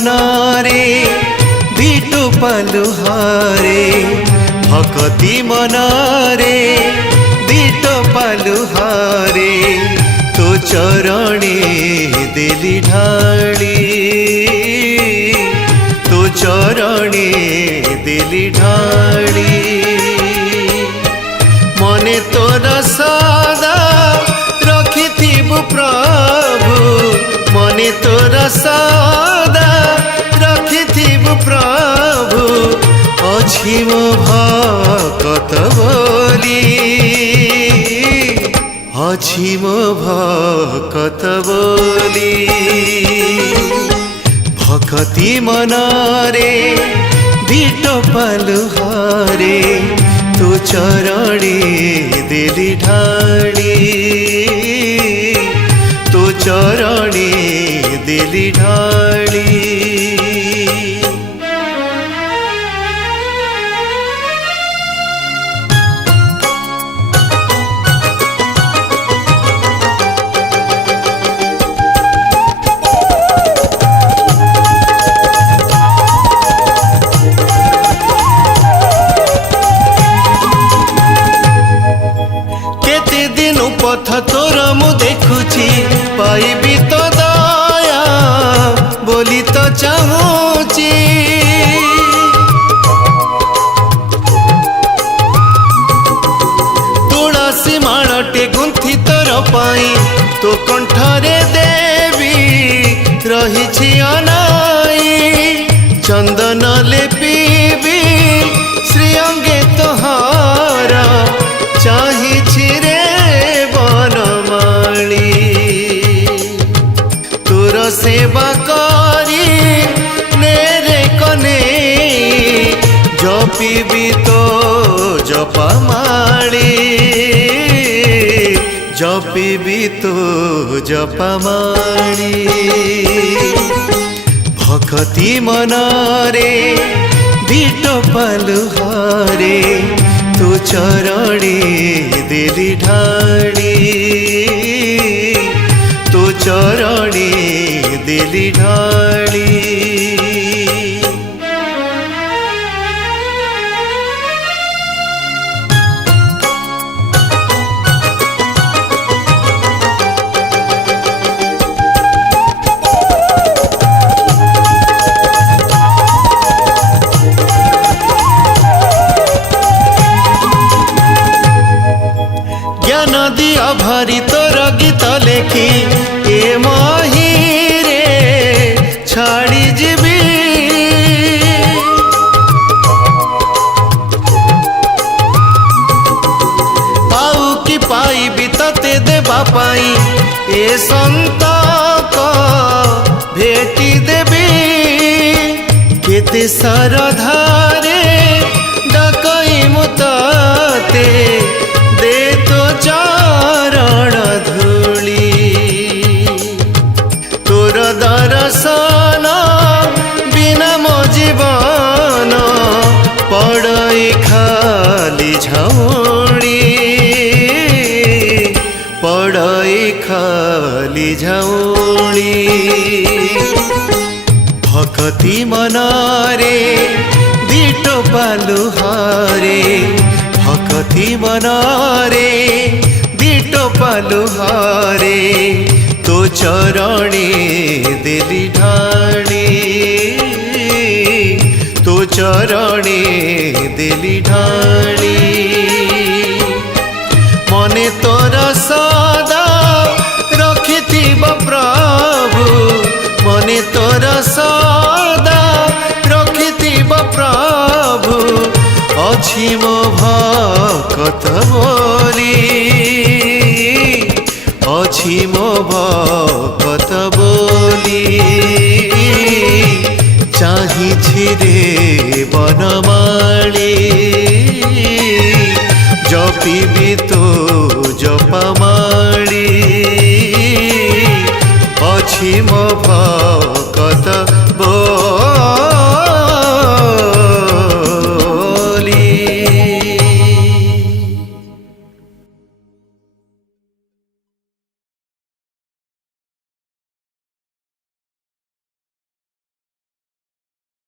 मनरे दिटो पालुहारे भक्ति मनरे दिटो पालुहारे तो चरणे देली ढाली तो चरणे देली ढाली मने तोर सदा रखिथिबु प्रभु मने तोर सदा रखिथिबु प्रभु अछि मो भक्त बोली अछि मो भक्त बोली भक्ति मनरे दिटो पालुहारे तू चरणे देली ढाली तू चरणे देली ढाली पथ तोर मु देखुची पाइबी तो दया बोली तो चाहूची तुलसी माळटे गुंथी तोर पाई तो कंठरे देवी रहिछि अनाई चंदन लेपीबी श्री अंगे तोहार चाहिछि रे तोर सेवा करी नेरे कने जपिबी तो जपमाली जपिबी तो जपमाली भक्ति मनरे दिटो पालुहारे तू चरणे देली ढाली तू चरणे देली ढाली ज्ञान दिया भारी तोर गीत लेखी ए माही रे छाड़ी जीवी पाऊ कि पाइबी तते देबा पाई ए संताप भेटी देवी केते सरधारे डकई मुताते दे तो चरण धूली तोर दर्शन बिना मो जीवन पड़ई खाली झौड़ी पड़ई खाली झौड़ी भक्ति मनरे दिटो पालुहारे भक्ति मनरे दिटो पालुहारे तो चरणे देली ढाली तो चरणे देली ढाली मने तोर सदा रखिथिब प्रभु मने तोर सदा रखिथिब प्रभु अछि मो भक्त बोली अछि मो भक्त बोली चाहिछि रे बनमाली जपिबी तो जपमाली अछि मो भक्त